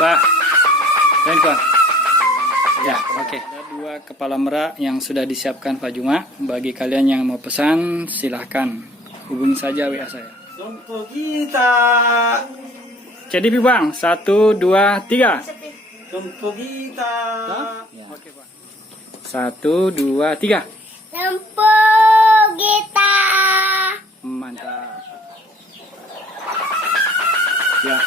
Bah, Bang. Ya, oke. Ada 2 kepala merak yang sudah disiapkan Pak Juma. Bagi kalian yang mau pesan, silahkan hubungi saja WA saya. Sumpah kita. Jadi Bang, 1, 2, 3. Sumpah kita. Ya. Oke Pak. 1, 2, 3. Lempuh kita. Mantap. Ya.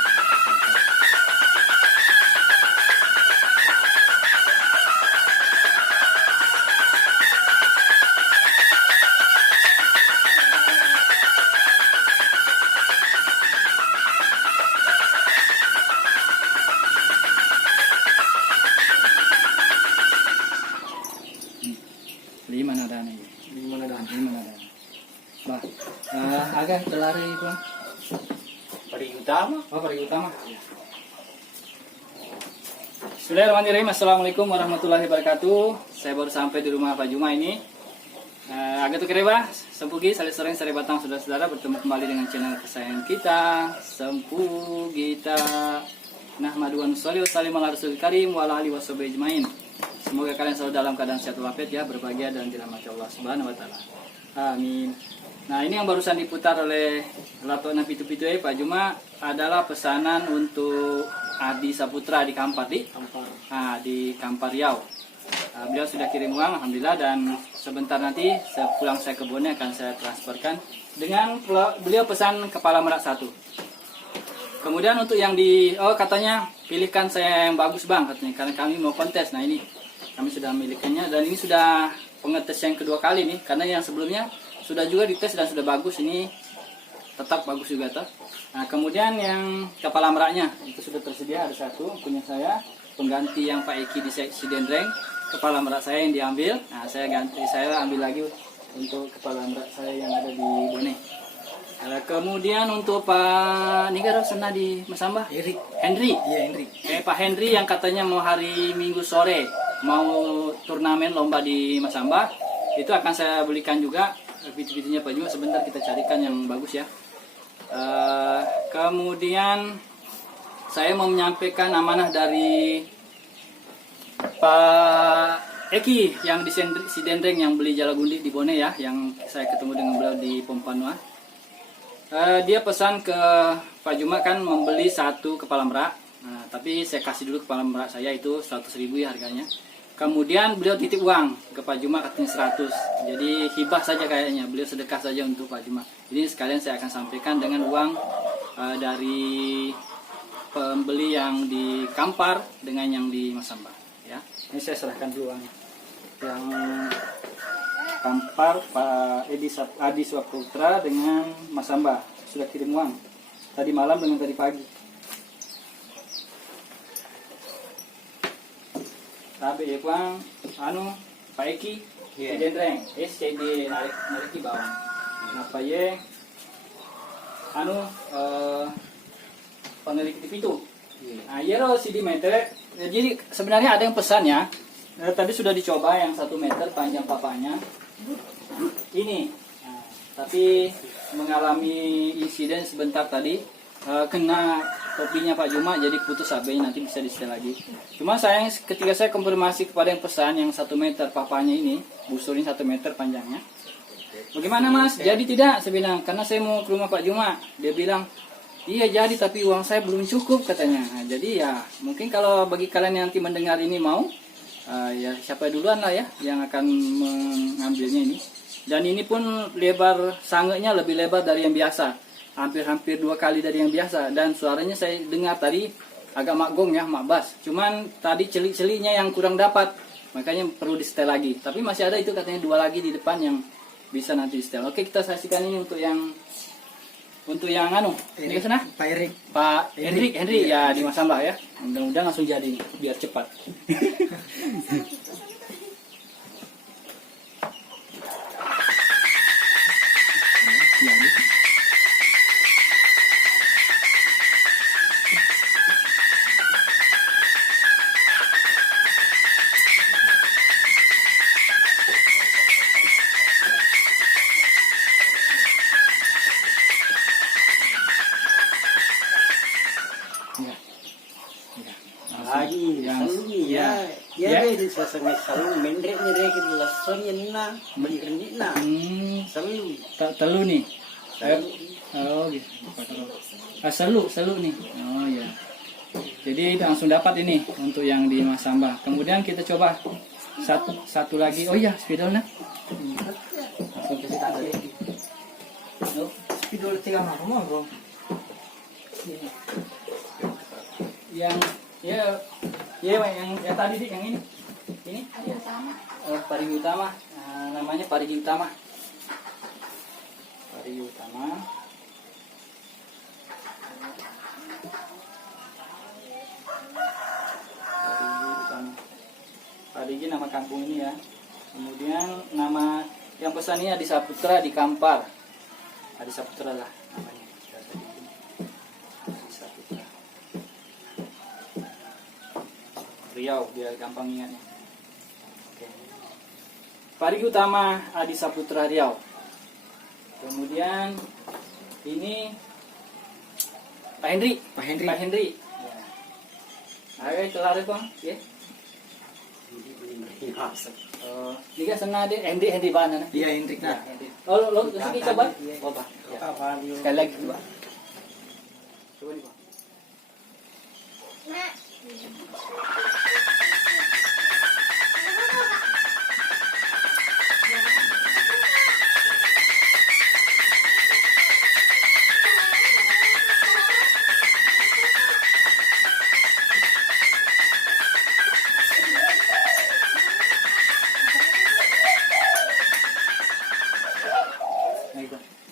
Lima nada nih. Lima nada. Bah, agak telari itu. Pari utama. Oh, pergi utama. Bismillahirrahmanirrahim. Assalamualaikum warahmatullahi wabarakatuh. Saya baru sampai di rumah Pak Juma ini. Agak tuh kereba, Sempugi, saling sering sari batang saudara-saudara, bertemu kembali dengan channel kesayangan kita, Sempugita. Nahmadu wa nusalli wa sallim ala rasulil karim wa ala alihi washabihi ajmain. Semoga kalian selalu dalam keadaan sehat walafiat ya, berbahagia dan dirahmati Allah Subhanahu wa taala. Amin. Nah, ini yang barusan diputar oleh Lato Napitu-pitu Pak Juma adalah pesanan untuk Adi Saputra di Kampar di Kampar Riau. Beliau sudah kirim uang alhamdulillah, dan sebentar nanti sepulang saya ke Bone akan saya transferkan dengan beliau pesan kepala merak 1. Kemudian untuk yang katanya pilihkan saya yang bagus Bang, katanya, karena kami mau kontes. Nah, ini kami sudah memilikinya dan ini sudah pengetes yang kedua kali nih, karena yang sebelumnya sudah juga dites dan sudah bagus, ini tetap bagus juga toh. Nah, kemudian yang kepala meraknya itu sudah tersedia, ada 1 punya saya, pengganti yang Pak Eki di Sidendreng, kepala merak saya yang diambil. Nah, saya ambil lagi untuk kepala merak saya yang ada di Bone. Kemudian untuk Pak Nigaro sana di Masamba, Henry. Iya, Henry. Pak Henry yang katanya mau hari Minggu sore mau turnamen lomba di Masamba, itu akan saya belikan juga video-videonya Pak Juma. Sebentar kita carikan yang bagus ya. Kemudian saya mau menyampaikan amanah dari Pak Eki yang di Sidendreng yang beli Jalagundi di Bone ya, yang saya ketemu dengan beliau di Pompanua. Dia pesan ke Pak Juma kan membeli 1 kepala merak. Nah, tapi saya kasih dulu kepala merak saya itu 100.000 ya harganya. Kemudian beliau titip uang ke Pak Juma katanya 100. Jadi hibah saja kayaknya, beliau sedekah saja untuk Pak Juma. Ini sekalian saya akan sampaikan dengan uang dari pembeli yang di Kampar dengan yang di Masamba ya. Ini saya serahkan dulu uangnya. Yang Kampar Pak Adi Saputra dengan Masamba sudah kirim uang tadi malam dengan tadi pagi. Tapi ya Bang, Pak Eki, Sidendreng, SCD narik bawah. Kenapa ye? Pemilik TV itu. Nah, yero CD meter. Jadi sebenarnya ada yang pesannya. Tadi sudah dicoba yang 1 meter panjang papanya. Ini. Nah, tapi mengalami insiden sebentar tadi, kena topinya Pak Juma jadi putus AB-nya, nanti bisa di-setel lagi. Cuma ketika saya konfirmasi kepada yang pesan yang 1 meter papanya ini, busur ini 1 meter panjangnya. Bagaimana Mas? Jadi tidak? Saya bilang, karena saya mau ke rumah Pak Juma. Dia bilang, iya jadi tapi uang saya belum cukup katanya. Nah, jadi ya mungkin kalau bagi kalian yang nanti mendengar ini mau, ya siapa duluan lah ya yang akan mengambilnya ini. Dan ini pun lebar sangenya lebih lebar dari yang biasa. Hampir 2 kali dari yang biasa, dan suaranya saya dengar tadi agak makgong ya, makbas. Cuman tadi celik-celiknya yang kurang dapat, makanya perlu di-setel lagi. Tapi masih ada itu katanya 2 lagi di depan yang bisa nanti di-setel. Oke, kita saksikan ini untuk yang ini ke sana? Pak Henry ya di Masamba ya. Mudah-mudahan langsung jadi biar cepat. Ya. sa sangay selalu mendrek ni dek lason yan na beli rendi na selalu Telu nih. selalu Oh gitu. Selu nih. Oh ya. Jadi langsung dapat ini untuk yang di Masamba. Kemudian kita coba satu lagi. Oh iya, spidolnya. Langsung kasih tanda deh. Oh, spidol 3 mah, bro. Yang ya yang tadi dik, yang ini. Ini Parigi Utama. Namanya Parigi Utama. Parigi Utama. Parigi nama kampung ini ya. Kemudian nama yang pesan ini Adi Saputra di Kampar. Adi Saputra lah namanya. Adi Saputra. Riau biar gampang ingatnya. Oke. Parigi Utama Adi Saputra Riau. Kemudian ini Pak Hendri. Pak Hendri. Ya. Ayo kelar ya, Bang. Ya. Liga sana deh, Hendri mana? iya Hendrik na Oh, lo sini coba. Coba. Ya. kapan yun Sekali lagi coba. Coba nih, Bang. Mak. Nah, itu.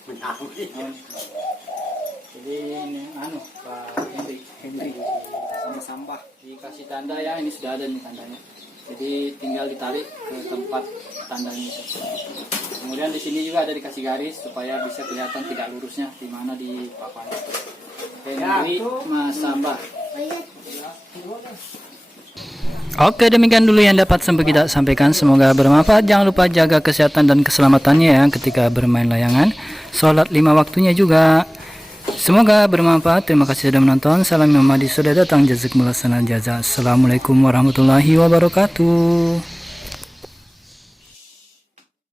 menang Jadi ini Pak Hendri sama sampah dikasih tanda ya, ini sudah ada nih tandanya. Jadi tinggal ditarik ke tempat tandanya. Kemudian di sini juga ada dikasih garis supaya bisa kelihatan tidak lurusnya di mana di papan. Hendri Masamba. Oke, demikian dulu yang dapat kita sampaikan. Semoga bermanfaat. Jangan lupa jaga kesehatan dan keselamatannya ya ketika bermain layangan. Sholat 5 waktunya juga. Semoga bermanfaat. Terima kasih sudah menonton. Salam Muhammadi sudah datang. Jazakumullah sana jaza. Assalamualaikum warahmatullahi wabarakatuh.